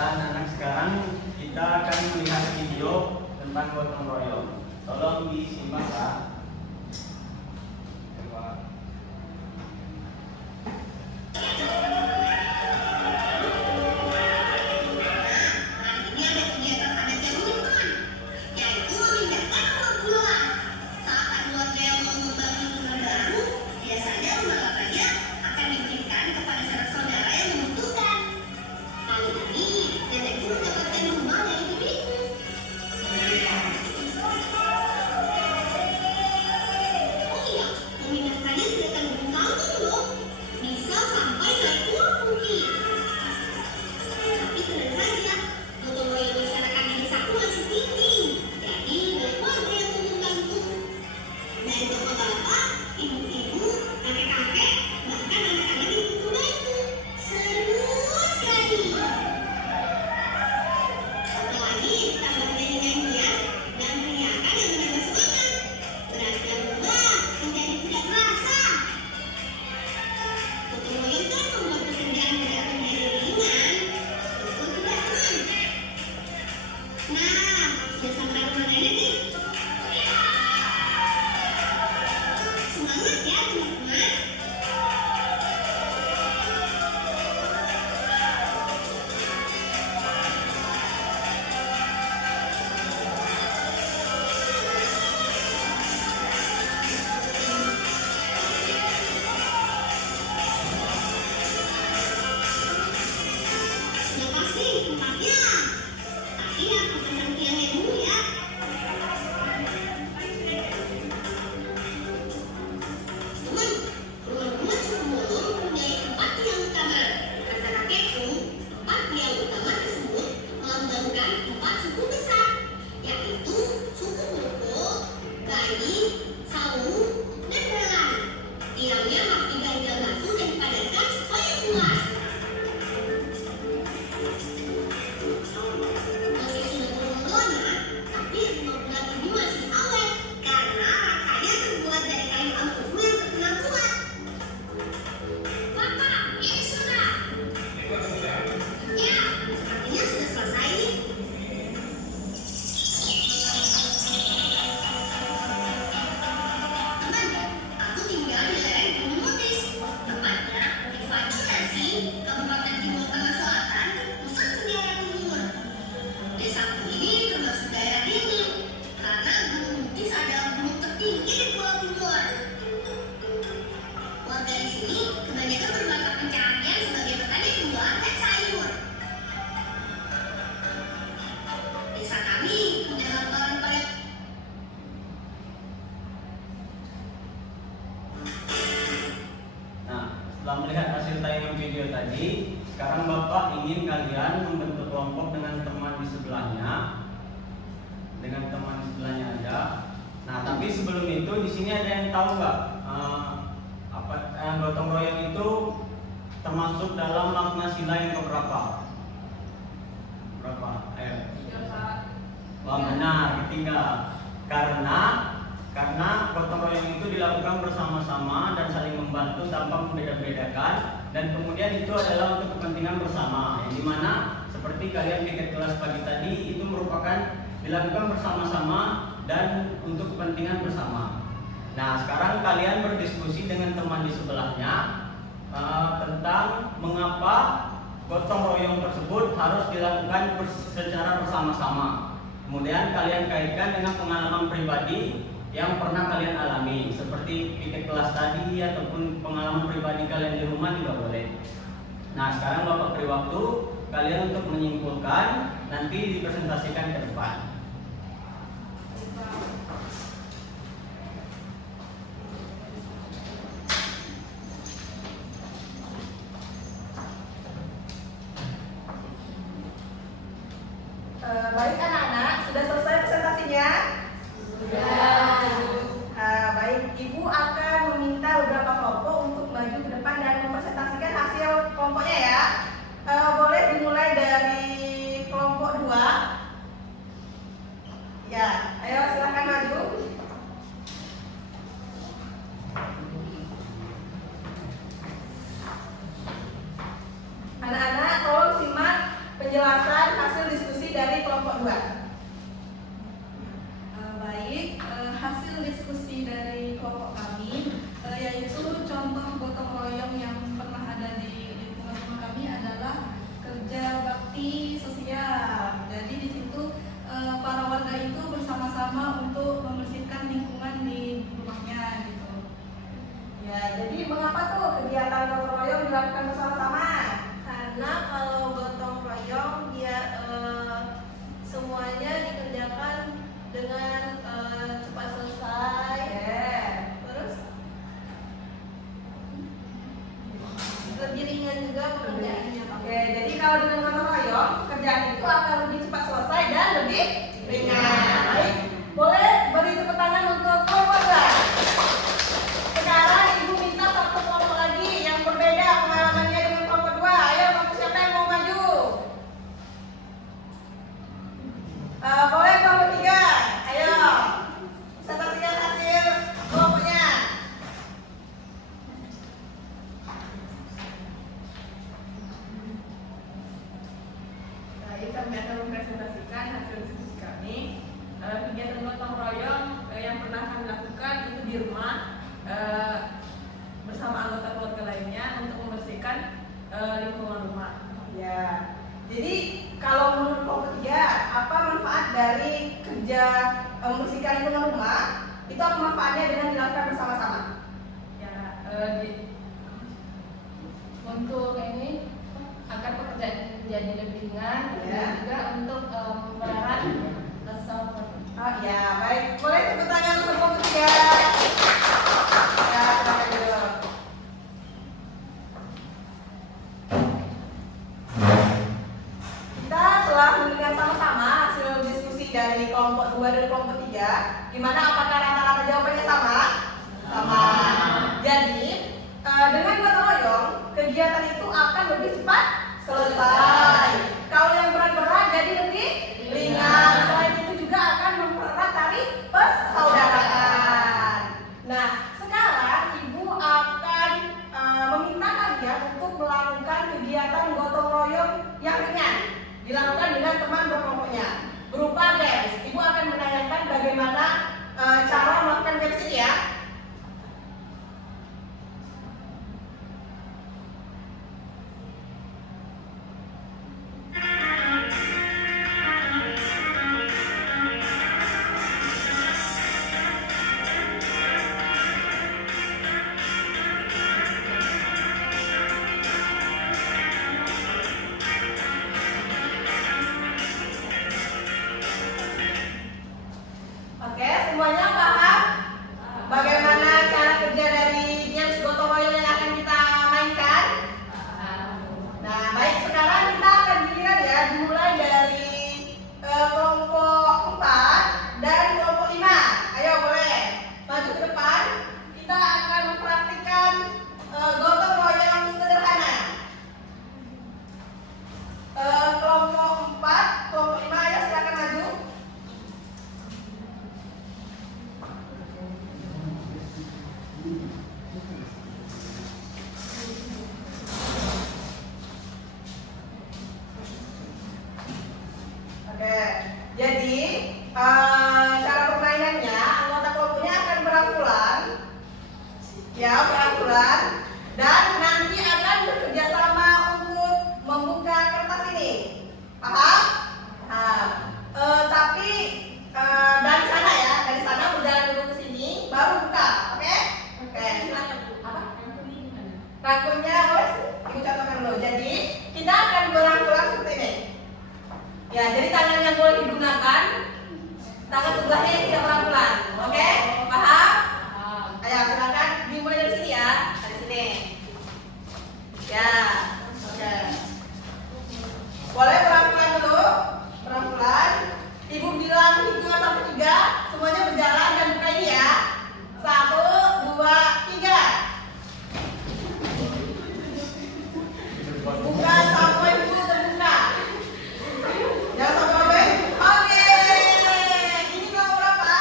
Dan anak sekarang kita akan melihat video tentang gotong royong. Tolong disimak ya. Setelah melihat hasil tayangan video tadi, sekarang Bapak ingin kalian membentuk kelompok dengan teman di sebelahnya. Ada. Nah, tapi sebelum itu di sini ada yang tahu nggak gotong royong itu termasuk dalam makna sila yang keberapa? Berapa? Wah, benar, ketiga. Karena gotong royong itu dilakukan bersama-sama dan saling membantu tanpa membeda-bedakan, dan kemudian itu adalah untuk kepentingan bersama, yang dimana seperti kalian piket kelas pagi tadi itu merupakan dilakukan bersama-sama dan untuk kepentingan bersama. Nah, sekarang kalian berdiskusi dengan teman di sebelahnya tentang mengapa gotong royong tersebut harus dilakukan secara bersama-sama. Kemudian kalian kaitkan dengan pengalaman pribadi yang pernah kalian alami, seperti piket kelas tadi ataupun pengalaman pribadi kalian di rumah juga boleh. Nah, sekarang Bapak beri waktu kalian untuk menyimpulkan, nanti dipresentasikan ke depan. Baik anak-anak, sudah selesai presentasinya? Sudah. Baik, Ibu akan meminta beberapa kelompok untuk maju ke depan dan mempresentasikan hasil kelompoknya ya. Boleh dimulai dari kelompok 2. Ya, ayo silakan maju. Anak-anak, tolong simak penjelasan dari kelompok 2. Baik, hasil diskusi dari kelompok kami yaitu contoh gotong royong yang pernah ada di lingkungan rumah kami adalah kerja bakti sosial. Jadi di situ para warga itu bersama-sama untuk membersihkan lingkungan di rumahnya gitu. Ya, jadi mengapa tuh kegiatan gotong royong dilakukan bersama-sama? Karena kalau gotong royong dia semuanya dikerjakan dengan cepat selesai. Terus lebih ringan juga pekerjaannya. Oke, jadi kalau dengan gotong royong kerjaan itu akan lebih cepat selesai dan lebih ringan. Baik, boleh beri tepuk tangan untuk kelompok 2. Sekarang ibu minta satu kelompok lagi yang berbeda pengalamannya dengan kelompok 2. Ayo, kelompok siapa yang mau maju? Boleh kelompok 3. Ayo, presentasikan hasil kelompoknya. Baik, kami akan mempresentasikan hasil diskusi kami. Kegiatan gotong royong yang pernah kami lakukan itu di rumah bersama anggota keluarga lainnya untuk membersihkan lingkungan rumah. Ya, jadi kalau menurut kelompok 3, apa manfaat dari kerja membersihkan lingkungan rumah? Itu apa manfaatnya dengan dilakukan bersama-sama? Ya, untuk ini agar pekerjaan jadi lebih ringan Ya. dan juga untuk mempererat rasa Oh ya, baik. Boleh tepuk tangan untuk kelompok 3. Ya, silakan dulu. Kita telah mendengar sama-sama hasil diskusi dari kelompok 2 dan kelompok 3. Gimana, apakah rata-rata jawabannya sama? Sama. Jadi, dengan gotong royong, kegiatan itu akan lebih cepat selesai. Kalau yang berat-berat jadi lebih ringan. Selain itu juga akan mempererat tali persaudaraan. Nah, sekarang ibu akan meminta kalian untuk melakukan kegiatan gotong royong yang ringan, dilakukan dengan teman berkelompoknya, berupa games. Ibu akan menanyakan bagaimana cara melakukan games ini ya. Oke, semuanya paham bagaimana cara kerja dari games gotong royong yang akan kita mainkan? Nah, baik, sekarang kita akan giliran ya, dimulai dari kelompok 4 dan kelompok 5. Ayo, boleh maju ke depan. Kita akan mempraktikkan gotong royong sederhana. Kelompok 4, kelompok 5, ayo silakan maju. Oke, jadi cara permainannya, anggota kelompoknya akan berangkulan, ya berangkulan, dan nanti akan bekerja sama untuk membuka kertas ini. Paham? Paham. Tapi dari sana ya, dari sana berjalan dulu ke sini, baru buka. Oke? Oke, silakan. Apa? Rangkulnya, wes, ibu contohkan dulu. Jadi kita akan berangkulan seperti ini. Ya, jadi tangan yang boleh digunakan, tangan sebelahnya yang tidak berangkulan. Oke? Paham? Ayo, silakan dimulai dari sini ya. Dari sini. Ya, oke. Boleh berangkulan dulu. Berangkulan. Ibu bilang hitungan sampai 3, semuanya berjalan dan buka ini ya. 1, 2, 3. Buka sampai dulu terbuka. Jangan sampai robek. Oke. Ini kelompok berapa?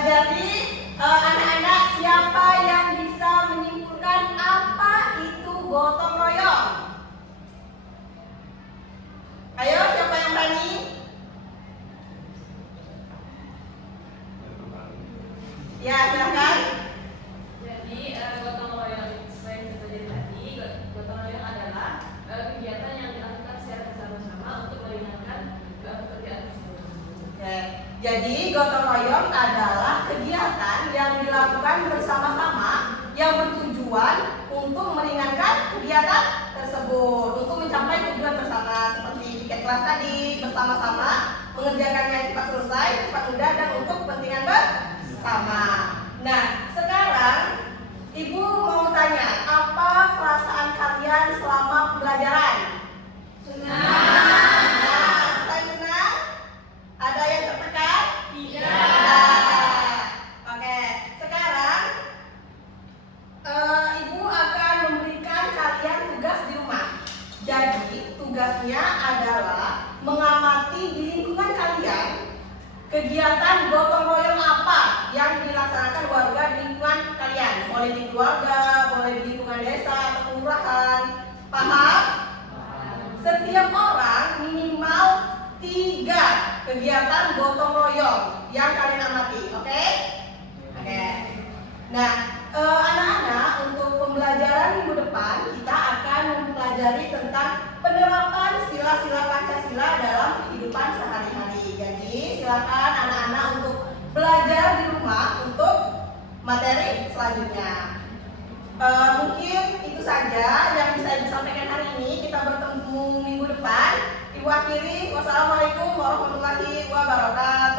Jadi anak-anak, siapa yang bisa menyimpulkan apa itu gotong royong? Ayo, siapa yang berani? Ya, silakan. Jadi gotong royong sesuai yang kita jadi tadi, gotong royong adalah kegiatan yang dilakukan secara bersama-sama untuk meringankan pekerjaan tersebut. Oke. Jadi gotong royong adalah kegiatan yang dilakukan bersama-sama yang bertujuan untuk meringankan kegiatan tersebut untuk mencapai tujuan bersama seperti tiket kelas tadi, bersama-sama mengerjakannya cepat selesai, cepat mudah dan untuk kepentingan bersama. Nah, sekarang Ibu mau tanya, apa perasaan kalian selama pembelajaran? Nah, selain senang, ada yang tertekan? Tidak. Oke, sekarang Ibu akan memberikan kalian tugas di rumah. Jadi, tugasnya adalah mengamati di lingkungan kalian kegiatan gotong royong apa yang dilaksanakan warga di lingkungan kalian. Boleh di keluarga, boleh di lingkungan desa atau kelurahan. Paham? Setiap orang minimal 3 kegiatan gotong royong yang kalian amati, oke? Oke. Nah, anak-anak, untuk pembelajaran minggu depan kita akan mempelajari tentang penerapan sila-sila Pancasila dalam kehidupan sehari-hari. Jadi, silakan anak-anak untuk belajar di rumah untuk materi selanjutnya. Mungkin itu saja yang bisa Ibu sampaikan hari ini. Kita bertemu minggu depan. Ibu akhiri, wassalamualaikum warahmatullahi wabarakatuh.